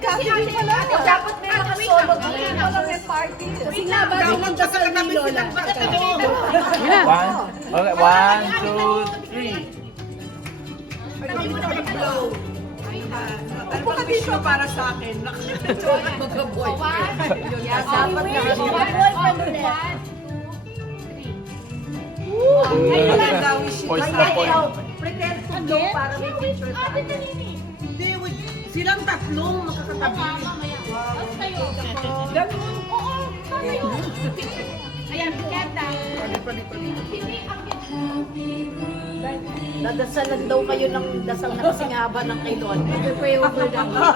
Catherine pala. Dapat may mga solo game. Wala may party. Kasi nga ba, nagdasal ni Lola. Okay, 1, 2, 3. Ano po dito para sa akin? Mag-boyfriend. Dapat na Poise na poise. Pretend to blow para may picture ka. Hindi, silang tatlong makakatabi. Ganun. Ayan, kata. Dadasalan daw kayo ng dasal na kasing haba ng kay Lord. Pwede over daw.